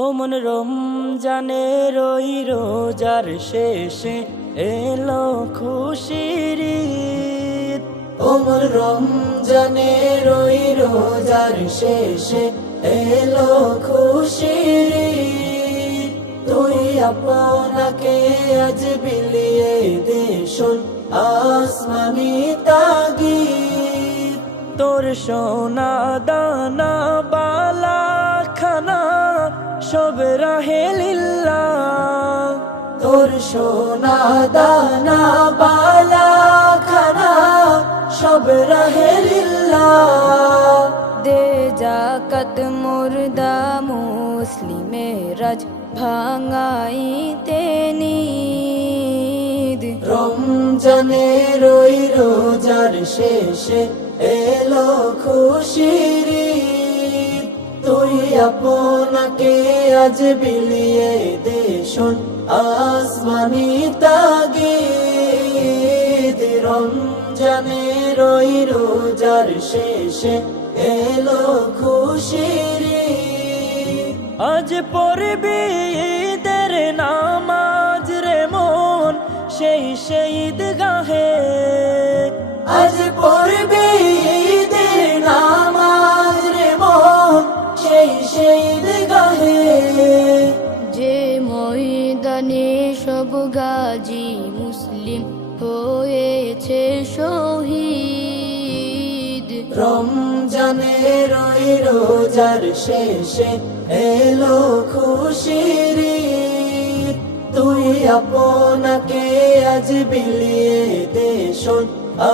ও মন রমজানের ওই রোজার শেষে এলো খুশির ঈদ। ও মন রমজানের ওই রোজার শেষে এলো খুশির ঈদ। তুই আপনাকে আজ বিলিয়ে দে শোন আসমানি তাগিদ। তোর সোনা দানা বালা খানা সব রাহে লিল্লাহ। তোর সোনা দানা বালা খানা সব রাহে লিল্লাহ। দে জাকাত মুর্দা মুসলিমের রাজ ভাঙাইতে নিদ। রমজানের ওই রোজার শেষে এলো খুশির ঈদ। তুই আপনাকে আজ বিলিয়ে দে শোন আসমানি তাগিদ। রমজানের ওই রোজার শেষে এলো খুশির ঈদ। আজ পড়বি ঈদের নামাজ রে মন সেই শহীদ গাহে। আজ পড়বি ঈদের নামাজ রে মন সেই শহীদ গাহে। যে ময়দানে সব গাজী মুসলিম হয়েছে শহীদ। রমজানের ওই রোজার শেষে এলো খুশির ঈদ। তুই আপনাকে আজ বিলিয়ে দে শোন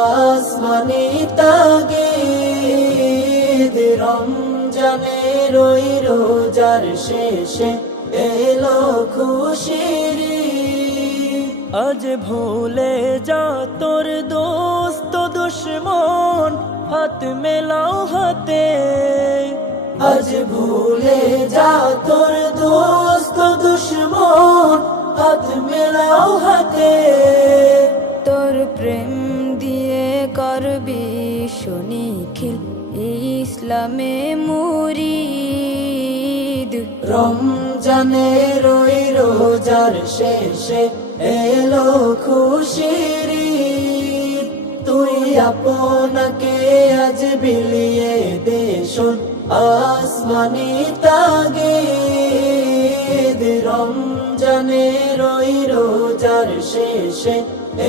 আসমানি তাগিদ। রমজানের ওই রোজার শেষে এলো খুশির ঈদ। আজ ভুলে যা তোর দোস্ত দুশ্মন হাত মেলাও হাতে। আজ ভুলে যা তোর দোস্ত দুশ্মন হাত মেলাও হাতে। তোর প্রেম দিয়ে করবি সুনিখিল ইসলামে মুরিদ। রমজানের ওই রোজার শেষে এলো খুশির ঈদ। তুই আপনাকে আজ বিলিয়ে দে শোন আসমানি তাগিদ। রমজানের ওই রোজার শেষে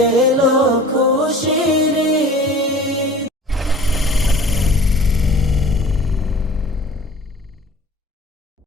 এলো খুশির